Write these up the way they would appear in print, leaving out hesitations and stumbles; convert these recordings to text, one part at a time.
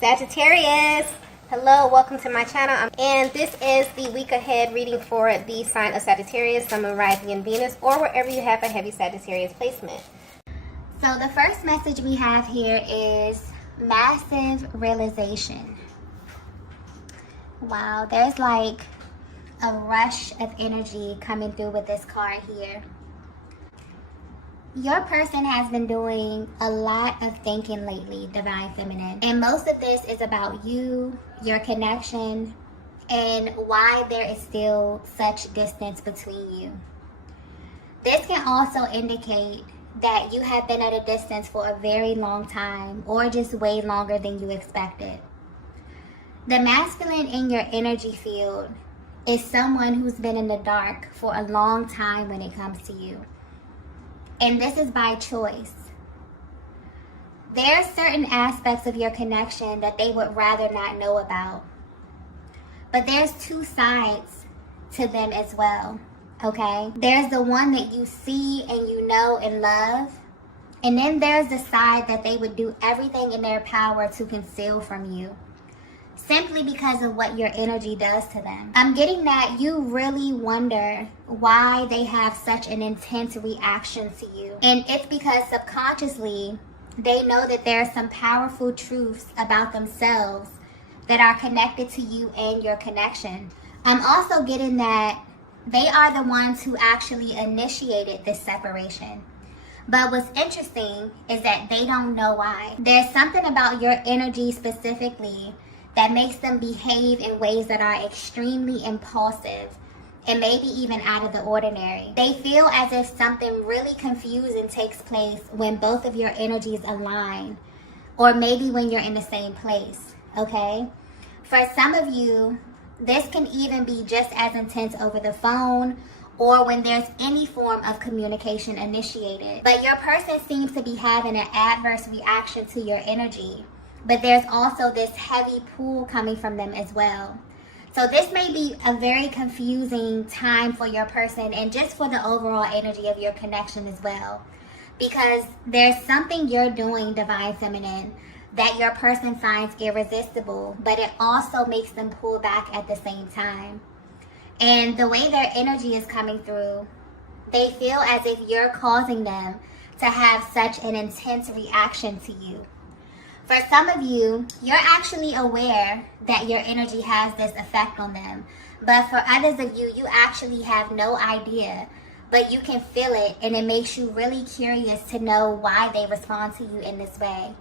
Sagittarius, hello, welcome to my channel, and this is the week ahead reading for the sign of Sagittarius, Sun, Moon, Rising, and Venus, or wherever you have a heavy Sagittarius placement. So the first message we have here is massive realization. Wow, there's like a rush of energy coming through with this card here. Your person has been doing a lot of thinking lately, Divine Feminine. And most of this is about you, your connection, and why there is still such distance between you. This can also indicate that you have been at a distance for a very long time, or just way longer than you expected. The masculine in your energy field is someone who's been in the dark for a long time when it comes to you. And this is by choice. There are certain aspects of your connection that they would rather not know about. But there's two sides to them as well, okay? There's the one that you see and you know and love. And then there's the side that they would do everything in their power to conceal from you, simply because of what your energy does to them. I'm getting that you really wonder why they have such an intense reaction to you. And it's because subconsciously, they know that there are some powerful truths about themselves that are connected to you and your connection. I'm also getting that they are the ones who actually initiated this separation. But what's interesting is that they don't know why. There's something about your energy specifically that makes them behave in ways that are extremely impulsive and maybe even out of the ordinary. They feel as if something really confusing takes place when both of your energies align, or maybe when you're in the same place, okay? For some of you, this can even be just as intense over the phone or when there's any form of communication initiated. But your person seems to be having an adverse reaction to your energy. But there's also this heavy pull coming from them as well. So this may be a very confusing time for your person and just for the overall energy of your connection as well. Because there's something you're doing, Divine Feminine, that your person finds irresistible, but it also makes them pull back at the same time. And the way their energy is coming through, they feel as if you're causing them to have such an intense reaction to you. For some of you, you're actually aware that your energy has this effect on them. But for others of you, you actually have no idea. But you can feel it, and it makes you really curious to know why they respond to you in this way.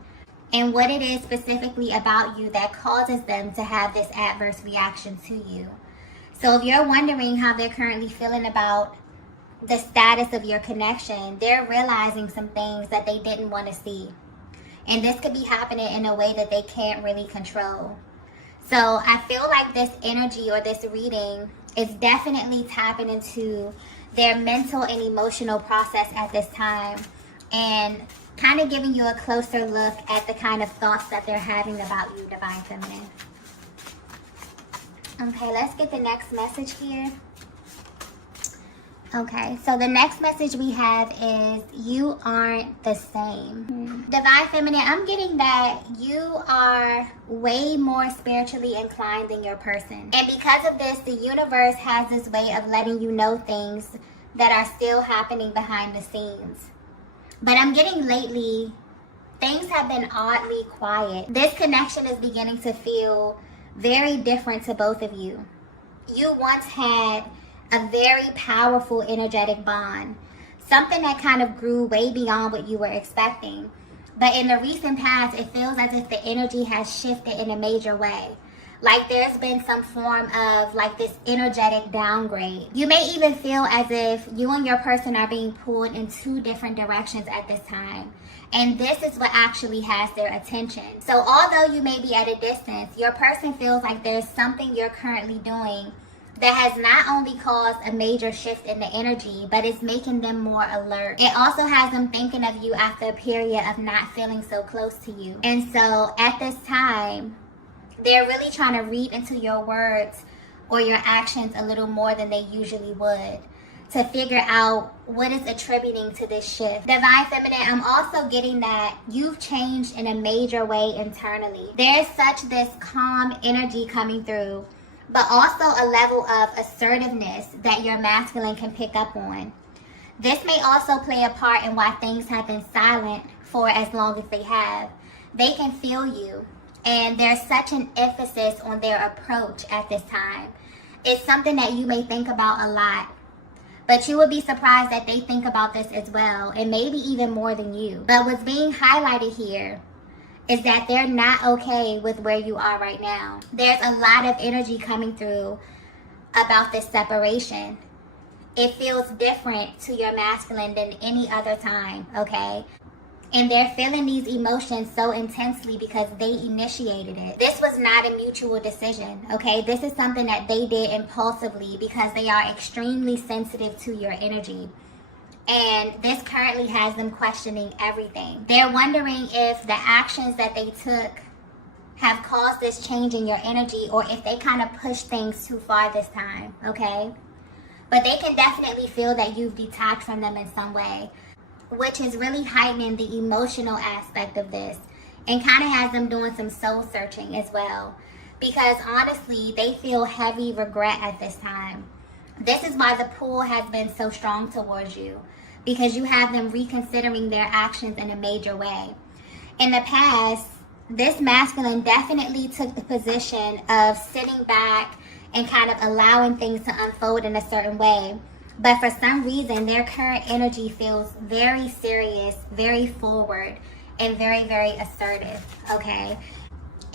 And what it is specifically about you that causes them to have this adverse reaction to you. So if you're wondering how they're currently feeling about the status of your connection, they're realizing some things that they didn't want to see. And this could be happening in a way that they can't really control. So I feel like this energy or this reading is definitely tapping into their mental and emotional process at this time. And kind of giving you a closer look at the kind of thoughts that they're having about you, Divine Feminine. Okay, let's get the next message here. Okay, so the next message we have is you aren't the same. Divine Feminine, I'm getting that you are way more spiritually inclined than your person. And because of this, the universe has this way of letting you know things that are still happening behind the scenes. But I'm getting lately, things have been oddly quiet. This connection is beginning to feel very different to both of you. You once had a very powerful energetic bond, something that kind of grew way beyond what you were expecting. But in the recent past, it feels as if the energy has shifted in a major way. Like there's been some form of like this energetic downgrade. You may even feel as if you and your person are being pulled in two different directions at this time. And this is what actually has their attention. So although you may be at a distance, your person feels like there's something you're currently doing that has not only caused a major shift in the energy, but it's making them more alert. It also has them thinking of you after a period of not feeling so close to you. And so at this time, they're really trying to read into your words or your actions a little more than they usually would. to figure out what is attributing to this shift. Divine Feminine, I'm also getting that you've changed in a major way internally. There's such this calm energy coming through, but also a level of assertiveness that your masculine can pick up on. This may also play a part in why things have been silent for as long as they have. They can feel you, and there's such an emphasis on their approach at this time. It's something that you may think about a lot, but you would be surprised that they think about this as well, and maybe even more than you. But what's being highlighted here is that they're not okay with where you are right now. There's a lot of energy coming through about this separation. It feels different to your masculine than any other time, okay? And they're feeling these emotions so intensely because they initiated it. This was not a mutual decision, okay? This is something that they did impulsively because they are extremely sensitive to your energy. And this currently has them questioning everything. They're wondering if the actions that they took have caused this change in your energy, or if they kind of pushed things too far this time, okay? But they can definitely feel that you've detached from them in some way, which is really heightening the emotional aspect of this and kind of has them doing some soul searching as well. Because honestly, they feel heavy regret at this time. This is why the pull has been so strong towards you, because you have them reconsidering their actions in a major way. In the past, this masculine definitely took the position of sitting back and kind of allowing things to unfold in a certain way. But for some reason, their current energy feels very serious, very forward, and very, very assertive, okay?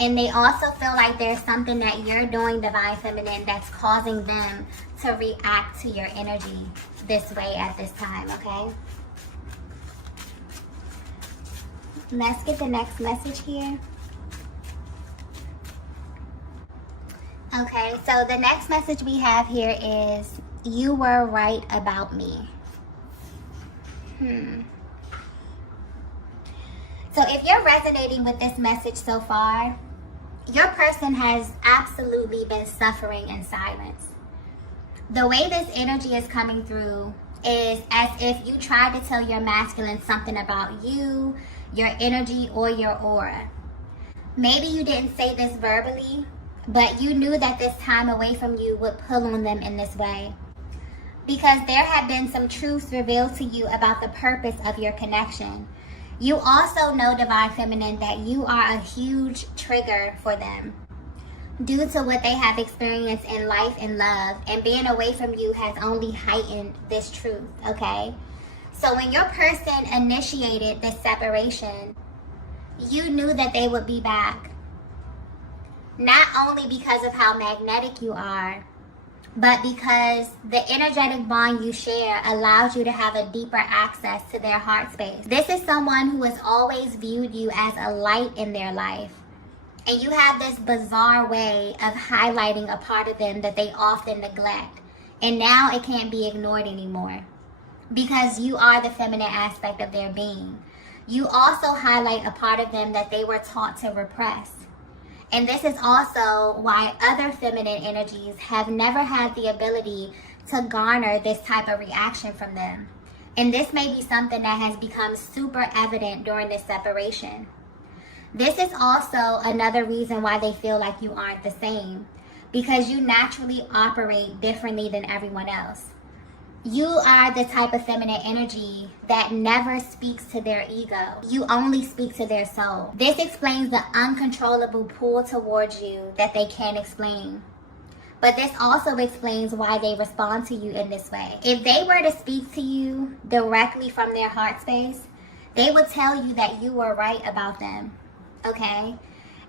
And they also feel like there's something that you're doing, Divine Feminine, that's causing them to react to your energy this way at this time, okay? Let's get the next message here. Okay, so the next message we have here is, you were right about me. So if you're resonating with this message so far, your person has absolutely been suffering in silence. The way this energy is coming through is as if you tried to tell your masculine something about you, your energy, or your aura. Maybe you didn't say this verbally, but you knew that this time away from you would pull on them in this way. Because there have been some truths revealed to you about the purpose of your connection. You also know, Divine Feminine, that you are a huge trigger for them due to what they have experienced in life and love, and being away from you has only heightened this truth, okay? So when your person initiated this separation, you knew that they would be back. Not only because of how magnetic you are, but because the energetic bond you share allows you to have a deeper access to their heart space. This is someone who has always viewed you as a light in their life. And you have this bizarre way of highlighting a part of them that they often neglect. And now it can't be ignored anymore, because you are the feminine aspect of their being. You also highlight a part of them that they were taught to repress. And this is also why other feminine energies have never had the ability to garner this type of reaction from them. And this may be something that has become super evident during this separation. This is also another reason why they feel like you aren't the same, because you naturally operate differently than everyone else. You are the type of feminine energy that never speaks to their ego. You only speak to their soul. This explains the uncontrollable pull towards you that they can't explain. But this also explains why they respond to you in this way. If they were to speak to you directly from their heart space, they would tell you that you were right about them, okay?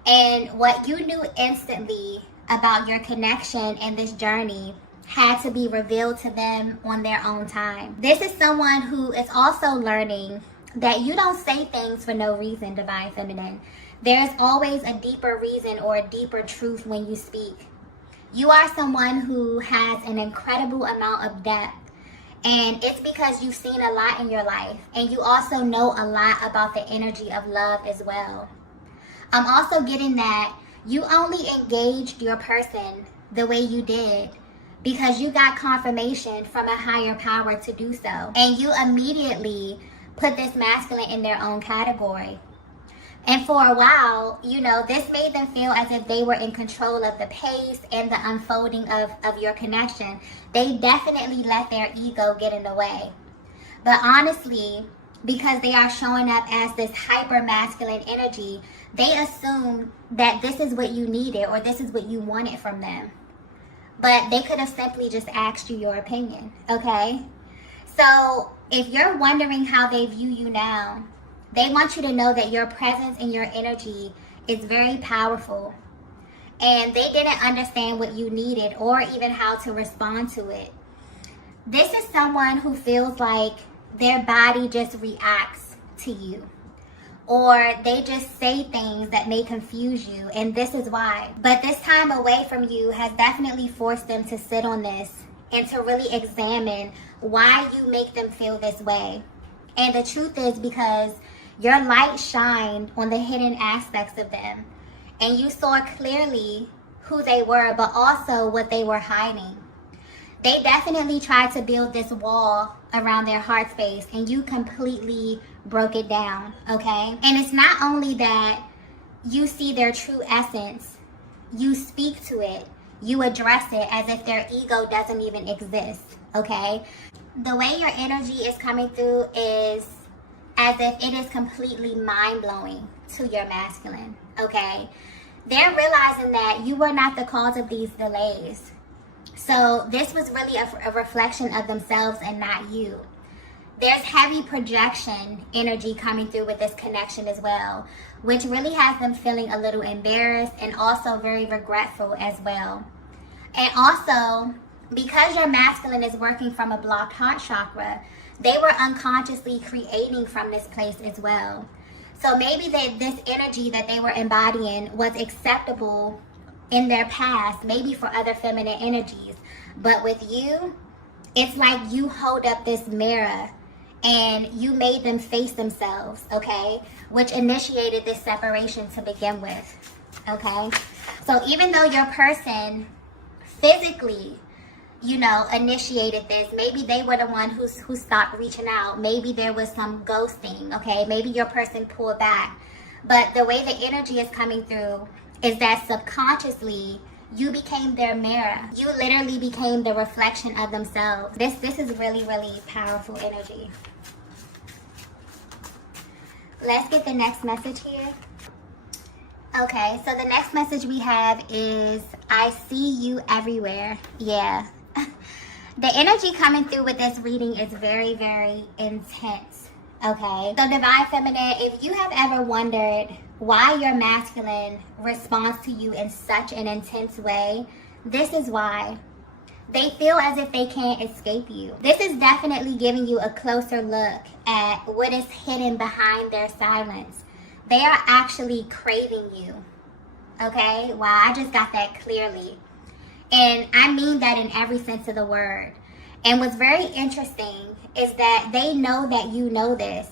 And what you knew instantly about your connection and this journey had to be revealed to them on their own time. This is someone who is also learning that you don't say things for no reason, Divine Feminine. There's always a deeper reason or a deeper truth when you speak. You are someone who has an incredible amount of depth, and it's because you've seen a lot in your life, and you also know a lot about the energy of love as well. I'm also getting that you only engaged your person the way you did because you got confirmation from a higher power to do so. And you immediately put this masculine in their own category. And for a while, you know, this made them feel as if they were in control of the pace and the unfolding of your connection. They definitely let their ego get in the way. But honestly, because they are showing up as this hyper masculine energy, they assume that this is what you needed or this is what you wanted from them. But they could have simply just asked you your opinion, okay? So if you're wondering how they view you now, they want you to know that your presence and your energy is very powerful. And they didn't understand what you needed or even how to respond to it. This is someone who feels like their body just reacts to you. Or they just say things that may confuse you, and this is why. But this time away from you has definitely forced them to sit on this and to really examine why you make them feel this way. And the truth is because your light shined on the hidden aspects of them, and you saw clearly who they were, but also what they were hiding. They definitely tried to build this wall around their heart space, and you completely broke it down, okay? And it's not only that you see their true essence, you speak to it, you address it as if their ego doesn't even exist, okay? The way your energy is coming through is as if it is completely mind-blowing to your masculine, okay? They're realizing that you were not the cause of these delays. So this was really a reflection of themselves and not you. There's heavy projection energy coming through with this connection as well, which really has them feeling a little embarrassed and also very regretful as well. And also, because your masculine is working from a blocked heart chakra, they were unconsciously creating from this place as well. So maybe this energy that they were embodying was acceptable in their past, maybe for other feminine energies. But with you, it's like you hold up this mirror and you made them face themselves, okay? Which initiated this separation to begin with, okay? So even though your person physically, you know, initiated this, maybe they were the one who stopped reaching out. Maybe there was some ghosting, okay? Maybe your person pulled back. But the way the energy is coming through is that subconsciously, you became their mirror. You literally became the reflection of themselves. This is really, really powerful energy. Let's get the next message here. Okay, so the next message we have is, I see you everywhere. Yeah. The energy coming through with this reading is very, very intense. Okay, so Divine Feminine, if you have ever wondered why your masculine responds to you in such an intense way, this is why. They feel as if they can't escape you. This is definitely giving you a closer look at what is hidden behind their silence. They are actually craving you. Okay, wow, I just got that clearly. And I mean that in every sense of the word. And what's very interesting is that they know that you know this.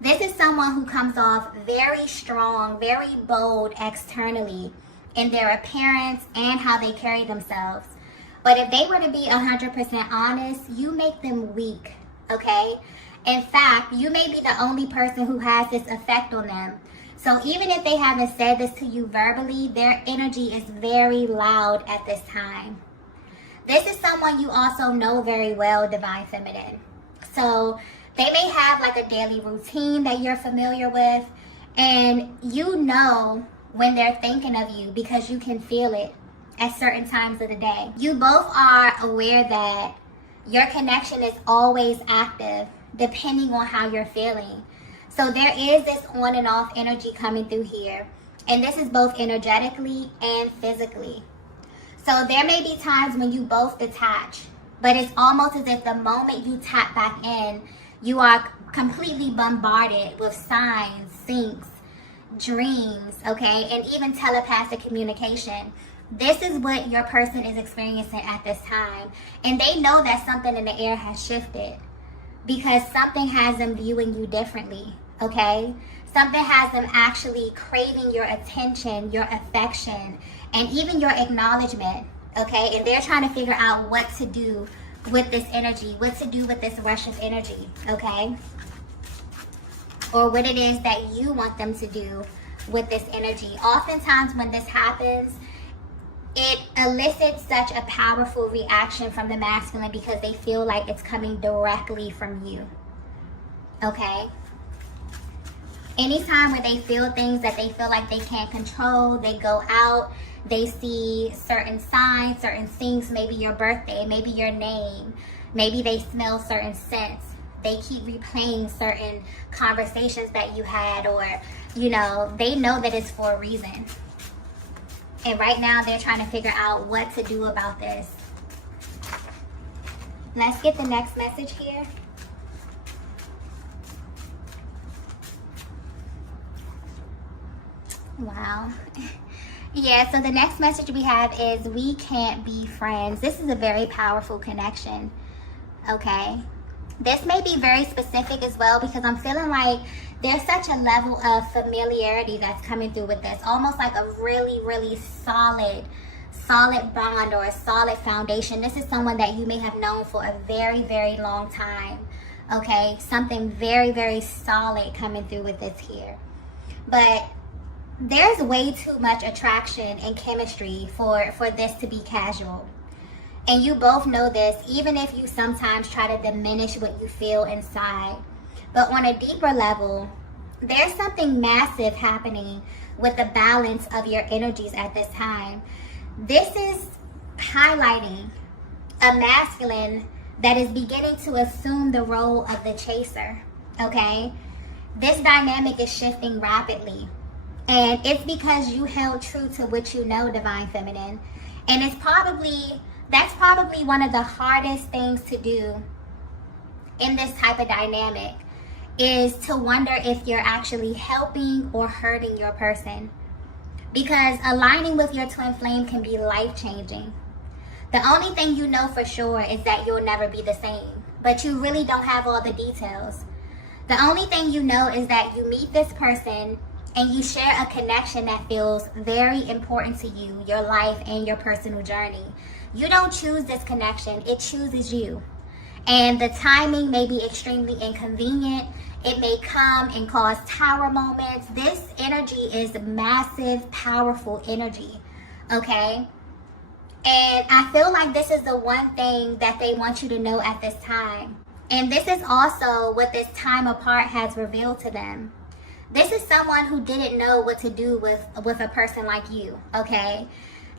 This is someone who comes off very strong, very bold externally in their appearance and how they carry themselves. But if they were to be 100% honest, you make them weak, okay? In fact, you may be the only person who has this effect on them. So even if they haven't said this to you verbally, their energy is very loud at this time. This is someone you also know very well, Divine Feminine. So they may have like a daily routine that you're familiar with, and you know when they're thinking of you because you can feel it at certain times of the day. You both are aware that your connection is always active depending on how you're feeling. So there is this on and off energy coming through here, and this is both energetically and physically. So there may be times when you both detach, but it's almost as if the moment you tap back in, you are completely bombarded with signs, syncs, dreams, okay, and even telepathic communication. This is what your person is experiencing at this time. And they know that something in the air has shifted because something has them viewing you differently, okay? Something has them actually craving your attention, your affection, and even your acknowledgement, okay? And they're trying to figure out what to do with this energy, what to do with this rush of energy, okay? Or what it is that you want them to do with this energy. Oftentimes when this happens, it elicits such a powerful reaction from the masculine because they feel like it's coming directly from you, okay? Anytime where they feel things that they feel like they can't control, they go out, they see certain signs, certain things, maybe your birthday, maybe your name, maybe they smell certain scents. They keep replaying certain conversations that you had, or, you know, they know that it's for a reason. And right now they're trying to figure out what to do about this. Let's get the next message here. Wow. Yeah, so the next message we have is we can't be friends. This is a very powerful connection, okay? This may be very specific as well because I'm feeling like there's such a level of familiarity that's coming through with this. Almost like a really, really solid bond or a solid foundation. This is someone that you may have known for a very, very long time, okay? Something very, very solid coming through with this here. But there's way too much attraction and chemistry for this to be casual. And you both know this, even if you sometimes try to diminish what you feel inside. But on a deeper level, there's something massive happening with the balance of your energies at this time. This is highlighting a masculine that is beginning to assume the role of the chaser, okay? This dynamic is shifting rapidly. And it's because you held true to what you know, Divine Feminine. And that's probably one of the hardest things to do in this type of dynamic, is to wonder if you're actually helping or hurting your person. Because aligning with your twin flame can be life-changing. The only thing you know for sure is that you'll never be the same, but you really don't have all the details. The only thing you know is that you meet this person and you share a connection that feels very important to you, your life and your personal journey. You don't choose this connection, it chooses you. And the timing may be extremely inconvenient. It may come and cause tower moments. This energy is massive, powerful energy, okay? And I feel like this is the one thing that they want you to know at this time. And this is also what this time apart has revealed to them. This is someone who didn't know what to do with a person like you, okay?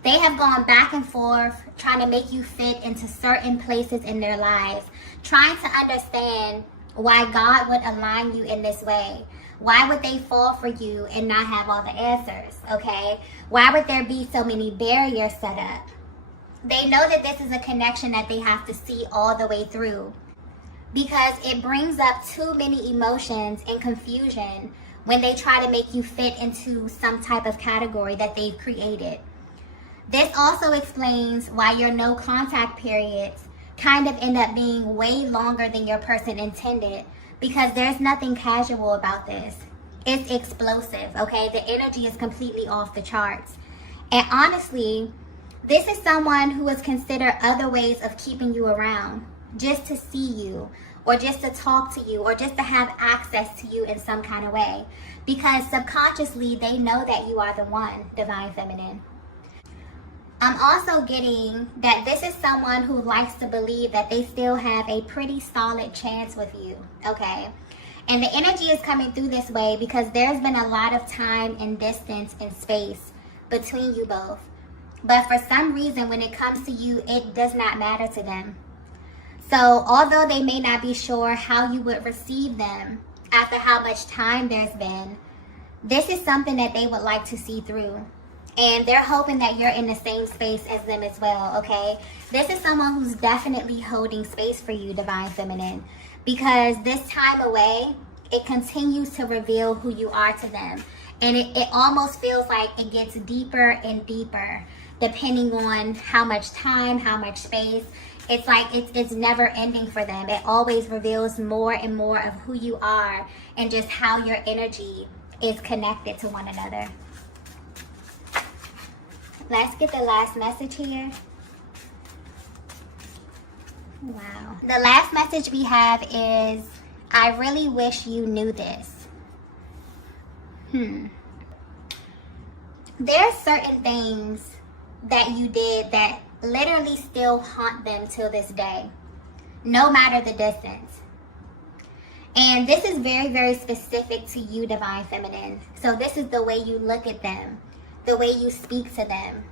They have gone back and forth trying to make you fit into certain places in their lives, trying to understand why God would align you in this way. Why would they fall for you and not have all the answers, okay? Why would there be so many barriers set up? They know that this is a connection that they have to see all the way through because it brings up too many emotions and confusion when they try to make you fit into some type of category that they've created. This also explains why your no contact periods kind of end up being way longer than your person intended, because there's nothing casual about this. It's explosive, okay? The energy is completely off the charts. And honestly, this is someone who has considered other ways of keeping you around, just to see you, or just to talk to you, or just to have access to you in some kind of way. Because subconsciously, they know that you are the one, Divine Feminine. I'm also getting that this is someone who likes to believe that they still have a pretty solid chance with you, okay? And the energy is coming through this way because there's been a lot of time and distance and space between you both. But for some reason, when it comes to you, it does not matter to them. So although they may not be sure how you would receive them after how much time there's been, this is something that they would like to see through. And they're hoping that you're in the same space as them as well, okay? This is someone who's definitely holding space for you, Divine Feminine. Because this time away, it continues to reveal who you are to them. And it almost feels like it gets deeper and deeper, depending on how much time, how much space. It's like it's never ending for them. It always reveals more and more of who you are and just how your energy is connected to one another. Let's get the last message here. Wow. The last message we have is, I really wish you knew this. There's certain things that you did that literally still haunt them till this day, no matter the distance. And this is very, very specific to you, Divine Feminine. So this is the way you look at them, the way you speak to them.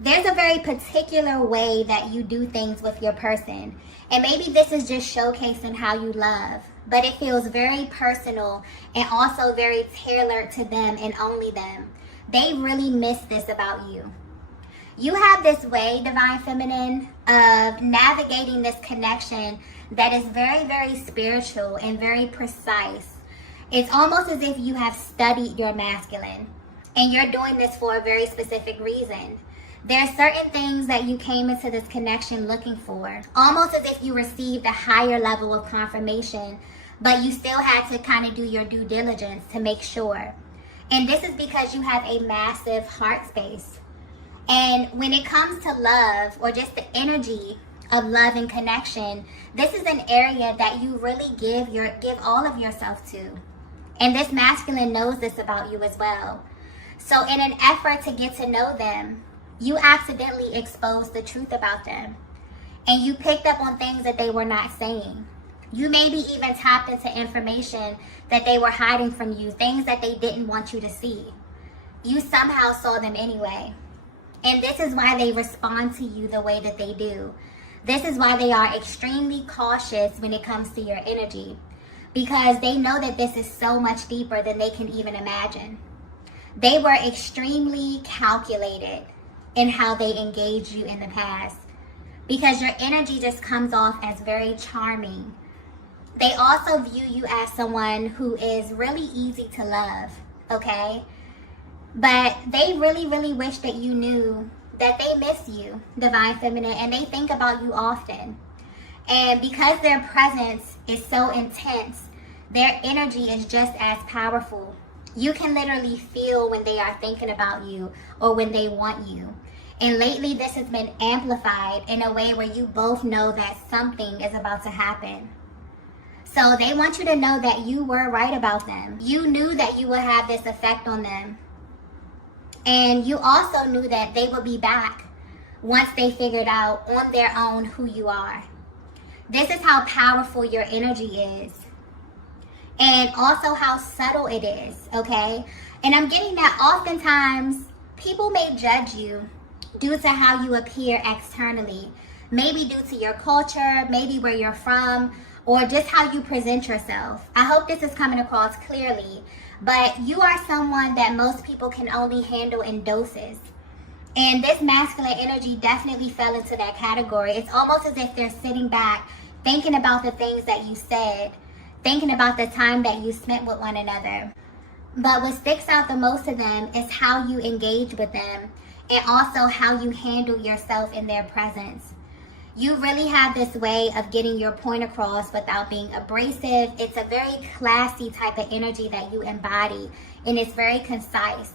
There's a very particular way that you do things with your person. And maybe this is just showcasing how you love, but it feels very personal and also very tailored to them and only them. They really miss this about you. You have this way, Divine Feminine, of navigating this connection that is very, very spiritual and very precise. It's almost as if you have studied your masculine and you're doing this for a very specific reason. There are certain things that you came into this connection looking for, almost as if you received a higher level of confirmation, but you still had to kind of do your due diligence to make sure. And this is because you have a massive heart space. And when it comes to love, or just the energy of love and connection, this is an area that you really give all of yourself to. And this masculine knows this about you as well. So in an effort to get to know them, you accidentally exposed the truth about them. And you picked up on things that they were not saying. You maybe even tapped into information that they were hiding from you, things that they didn't want you to see. You somehow saw them anyway. And this is why they respond to you the way that they do. This is why they are extremely cautious when it comes to your energy, because they know that this is so much deeper than they can even imagine. They were extremely calculated in how they engaged you in the past, because your energy just comes off as very charming. They also view you as someone who is really easy to love, okay? But they really, really wish that you knew that they miss you, Divine Feminine, and they think about you often. And because their presence is so intense, their energy is just as powerful. You can literally feel when they are thinking about you or when they want you. And lately, this has been amplified in a way where you both know that something is about to happen. So they want you to know that you were right about them. You knew that you would have this effect on them. And you also knew that they would be back once they figured out on their own who you are. This is how powerful your energy is. And also how subtle it is, okay? And I'm getting that oftentimes people may judge you due to how you appear externally. Maybe due to your culture, maybe where you're from, or just how you present yourself. I hope this is coming across clearly. But you are someone that most people can only handle in doses. And this masculine energy definitely fell into that category. It's almost as if they're sitting back, thinking about the things that you said, thinking about the time that you spent with one another. But what sticks out the most to them is how you engage with them, and also how you handle yourself in their presence. You really have this way of getting your point across without being abrasive. It's a very classy type of energy that you embody, and it's very concise.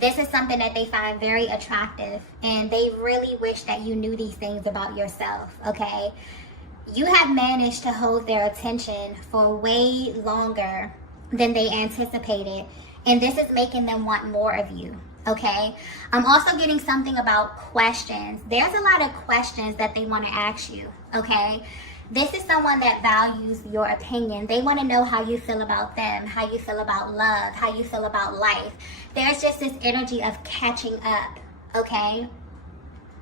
This is something that they find very attractive, and they really wish that you knew these things about yourself, okay? You have managed to hold their attention for way longer than they anticipated, and this is making them want more of you. Okay, I'm also getting something about questions. There's a lot of questions that they want to ask you, okay? This is someone that values your opinion. They want to know how you feel about them, how you feel about love, how you feel about life. There's just this energy of catching up, okay?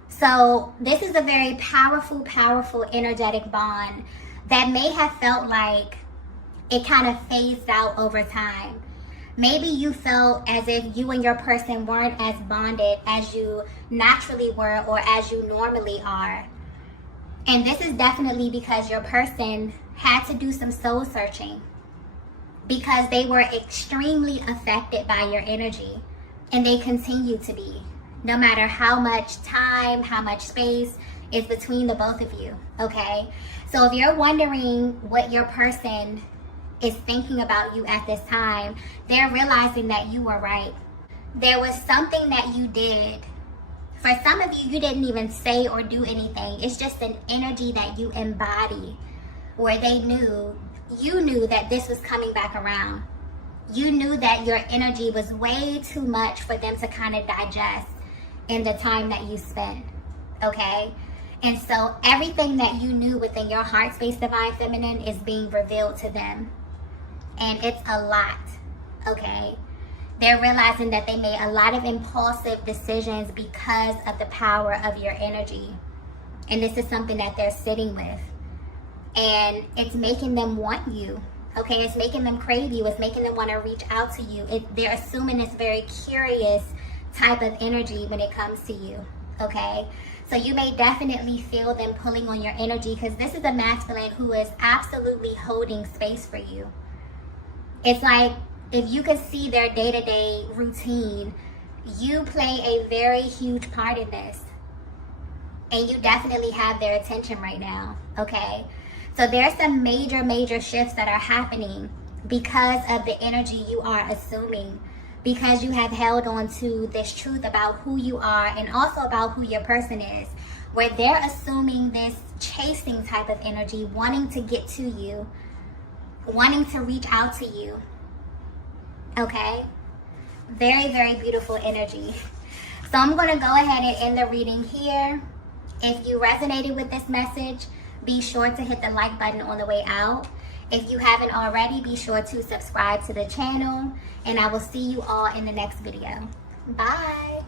So this is a very powerful, powerful energetic bond that may have felt like it kind of phased out over time. Maybe you felt as if you and your person weren't as bonded as you naturally were or as you normally are. And this is definitely because your person had to do some soul searching, because they were extremely affected by your energy, and they continue to be, no matter how much time, how much space is between the both of you, okay? So if you're wondering what your person is thinking about you at this time, they're realizing that you were right. There was something that you did For some of you, you didn't even say or do anything. It's just an energy that you embody, where you knew that this was coming back around. You knew that your energy was way too much for them to kind of digest in the time that you spent, okay? And so everything that you knew within your heart space, Divine Feminine, is being revealed to them. And it's a lot, okay? They're realizing that they made a lot of impulsive decisions because of the power of your energy. And this is something that they're sitting with. And it's making them want you, okay? It's making them crave you. It's making them want to reach out to you. They're assuming this very curious type of energy when it comes to you, okay? So you may definitely feel them pulling on your energy, because this is a masculine who is absolutely holding space for you. It's like, if you could see their day-to-day routine, you play a very huge part in this. And you definitely have their attention right now, okay? So there's some major shifts that are happening because of the energy you are assuming, because you have held on to this truth about who you are and also about who your person is, where they're assuming this chasing type of energy, wanting to get to you, wanting to reach out to you. Okay? Very beautiful energy. So I'm going to go ahead and end the reading here. If you resonated with this message, be sure to hit the like button on the way out. If you haven't already, be sure to subscribe to the channel. And I will see you all in the next video. Bye.